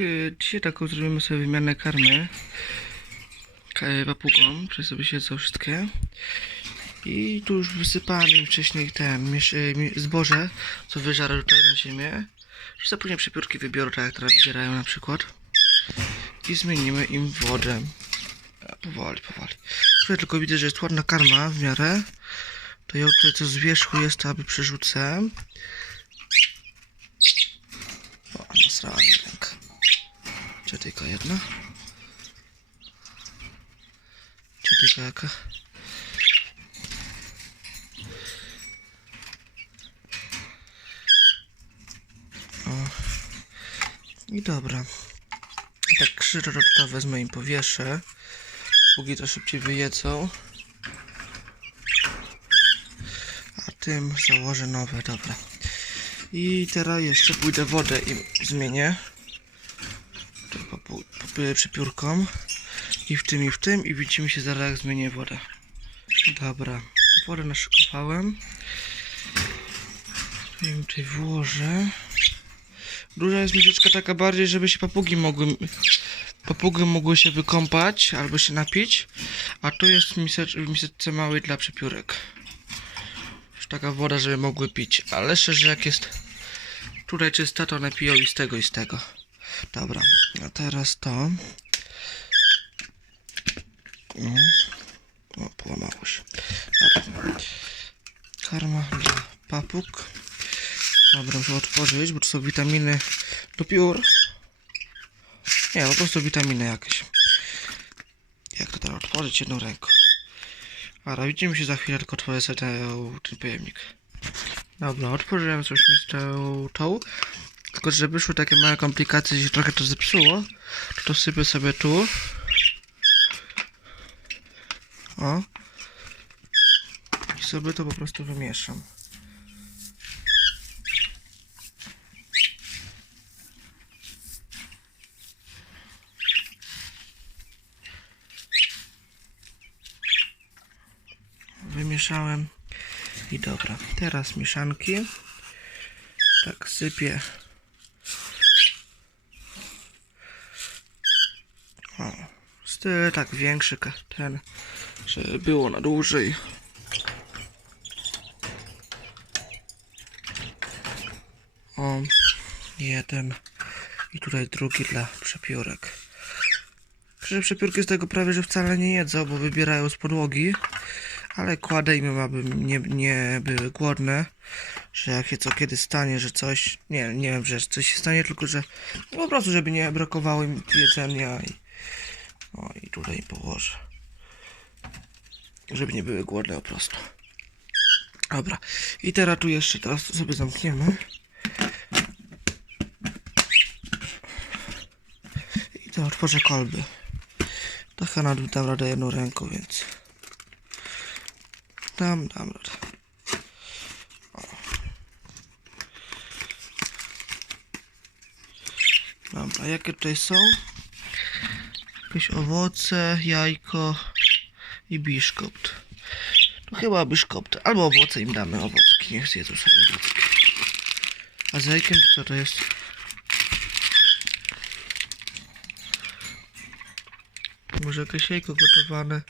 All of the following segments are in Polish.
y, dzisiaj taką zrobimy sobie wymianę karmy ka- papugom, które sobie siedzą wszystkie. I tu już wysypałem im wcześniej te y, zboże, co wyżarły tutaj na ziemię. Sobie później przepiórki wybiorą, tak jak teraz wybierają na przykład. I zmienimy im wodę. Powoli, powoli. Tutaj tylko widzę, że jest ładna karma w miarę. To ją tutaj co z wierzchu jest, to aby przerzucę. O, nasrała mi ręka. Gdzie tylko jedna? Gdzie tylko jaka? O. I dobra. I tak to wezmę im powieszę. Póki to szybciej wyjedzą. A tym założę nowe, dobra. I teraz jeszcze pójdę wodę i zmienię. Przypiórką. I w tym, i w tym. I widzimy się zaraz, jak zmienię wodę. Dobra. Wodę naszykowałem. Tu ją tutaj włożę. Duża jest miseczka taka bardziej, żeby się papugi mogły... Papugi mogły się wykąpać albo się napić. A tu jest misecz, miseczce małej dla przepiórek. Już taka woda, żeby mogły pić. Ale szczerze, jak jest tutaj czysta, to one piją i z tego, i z tego. Dobra, a teraz to. O, połamało się. Dobra. Karma dla papug. Dobra, muszę otworzyć, bo to są witaminy do piór. Nie, po prostu witaminy jakieś. Jak to teraz otworzyć jedną ręką? Dobra, widzimy się za chwilę, tylko otworzę sobie ten, ten pojemnik. Dobra, otworzyłem coś mi z tą, tą. Tylko, że wyszły takie małe komplikacje, się trochę to zepsuło. To sypię sobie tu. O. I sobie to po prostu wymieszam. Wymieszałem. I dobra, teraz mieszanki. Tak sypię. Styl tak większy ten, żeby było na dłużej. O, jeden. I tutaj drugi dla przepiórek. Przecież przepiórki z tego prawie, że wcale nie jedzą, bo wybierają z podłogi. Ale kładę im, aby nie, nie były głodne. Że jak się co kiedy stanie, że coś. Nie, nie wiem, że coś się stanie, tylko że po prostu, żeby nie brakowało im jedzenia i. O, i tutaj położę. Żeby nie były głodne po prostu. Dobra. I teraz tu jeszcze teraz sobie zamkniemy. I to otworzę kolby. To chyba dam radę jedną ręką, więc. Dam, dam radę. O. Dobra, jakie tutaj są? Jakieś owoce, jajko i biszkopt. To chyba biszkopt. Albo owoce im damy, owocki. Niech zjedzą sobie owocki. A z jajkiem to to jest? Może jakieś jajko gotowane.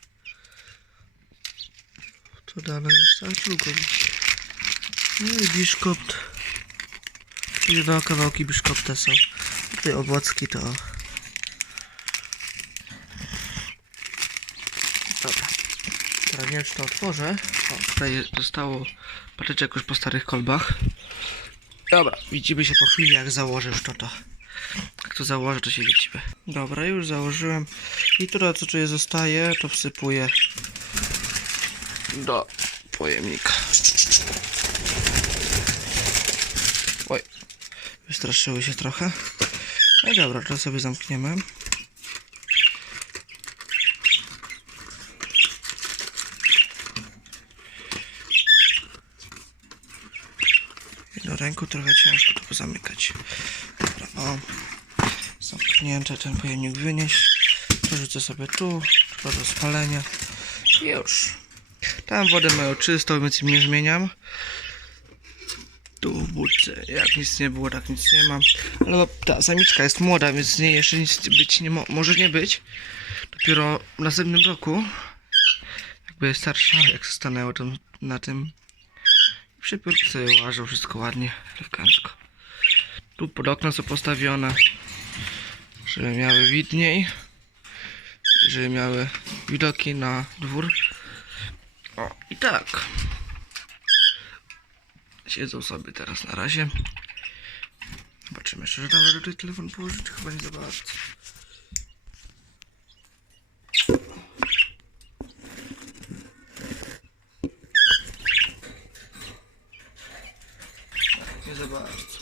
To dane jest, a drugą. No i biszkopt. Dwa kawałki biszkopta są. Tutaj owocki to... Teraz nie wiem, czy to otworzę. O, tutaj zostało patyczek już po starych kolbach. Dobra, widzimy się po chwili, jak założę już to to. Jak to założę, to się widzimy. Dobra, już założyłem. I tutaj co czuję zostaje, to wsypuję do pojemnika. Oj, wystraszyły się trochę. No dobra, to sobie zamkniemy. Ręką trochę ciężko to pozamykać. Dobra, o. Zamknięte, ten pojemnik wynieść. Przerzucę sobie tu, tylko do spalenia. Już. Tam wodę mają czystą, więc im nie zmieniam. Tu w budce. Jak nic nie było, tak nic nie ma. Ale ta samiczka jest młoda, więc nie, jeszcze nic być nie mo- może nie być. Dopiero w następnym roku, jakby starsza, jak stanęło tam na tym przepiórki sobie łażą, wszystko ładnie, elegancko. Tu pod okno są postawione, żeby miały widniej, żeby miały widoki na dwór. O, i tak. Siedzą sobie teraz na razie. Zobaczymy jeszcze, że tam telefon położyć, chyba nie za bardzo. Nie za bardzo.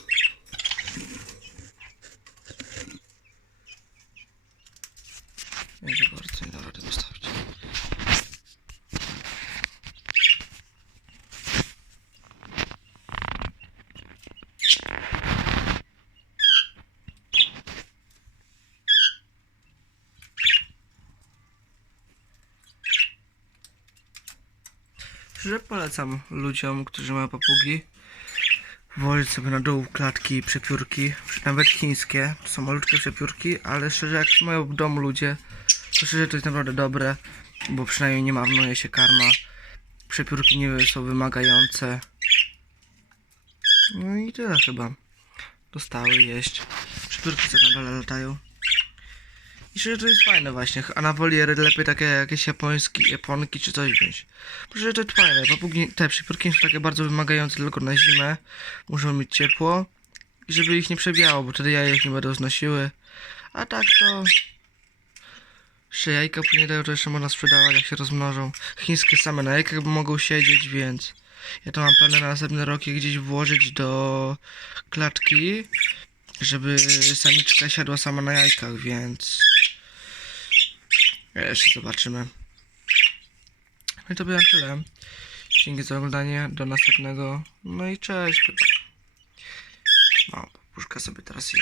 Nie za bardzo, nie da rady postawić. Że polecam ludziom, którzy mają papugi włożyć sobie na dół klatki, przepiórki, nawet chińskie, to są malutkie przepiórki, ale szczerze jak mają w domu ludzie, to szczerze to jest naprawdę dobre, bo przynajmniej nie marnuje się karma, przepiórki nie są wymagające. No i tyle chyba. Dostały jeść. Przepiórki co na dole latają. I szczerze to jest fajne właśnie, a na woliery lepiej takie jakieś japońskie, japonki czy coś wziąć. Szczerze to jest fajne, papugi, te przepiórki są takie bardzo wymagające tylko na zimę. Muszą mieć ciepło i żeby ich nie przebijało, bo wtedy jaja ich nie będą znosiły. A tak to... Jeszcze jajka później dają, to jeszcze można sprzedawać jak się rozmnożą. Chińskie same na jajkach mogą siedzieć, więc... Ja to mam plany na następny rok gdzieś włożyć do klatki, żeby samiczka siadła sama na jajkach, więc... Jeszcze zobaczymy. No i to by na tyle. Dzięki za oglądanie. Do następnego. No i cześć. No, puszka sobie teraz je.